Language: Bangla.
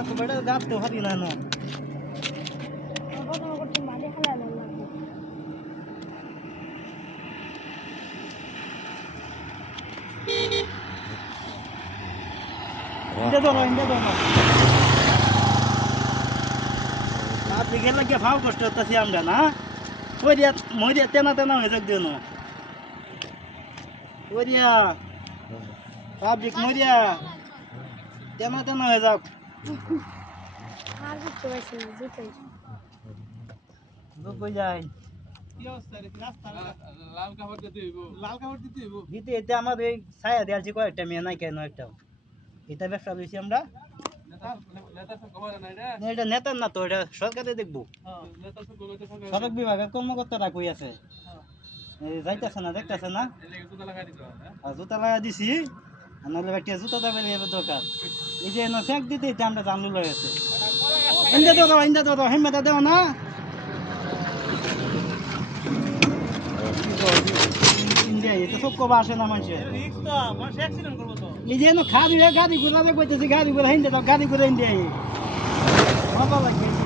শালা তো বেটা গাছ তো হবি না না ইন্দে তো না আপনি গেলে কি ভাও কষ্ট হতেছি আমরা না মরিয়া তেনা তেনা হয়ে যাক দিও না মরিয়া পাবলিক মরিয়া তেনা তেনা হয়ে যাক কই যায় দিতে এটা আমাদের এই ছায়া দেওয়ালছি কয়েকটা মেয়ে নাই কেন একটা এটা ব্যবসা লইছি আমরা এটা নেতার না তো এটা সরকারে দেখবো সড়ক বিভাগের কর্মকর্তারা কই আছে যাইতেছে না দেখতেছে না আর জুতা লাগা দিছি নাহলে একটা জুতা দাবে দরকার এই যে ফেক দিতে এটা আমরা জানলু লয়েছে ইন্দা তো হেমেটা দেও না ইন্ডিয়া এটা সব কবা আসে না মানুষের এই যে খাবি গাড়ি ঘুরা দেখতেছি গাড়ি ঘুরা হিন্দে গাড়ি ঘুরা ইন্ডিয়া ভালো লাগবে